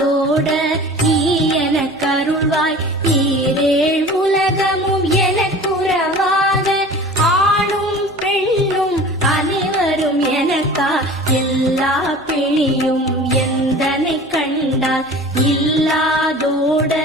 இல்லாதோட நீ எனக்கருள்வாய். ஈரேழ் உலகமும் எனக்குறவாக ஆணும் பெண்ணும் அனைவரும் எனக்கா. எல்லா பிணியும் எந்தனை கண்டால் இல்லாதோட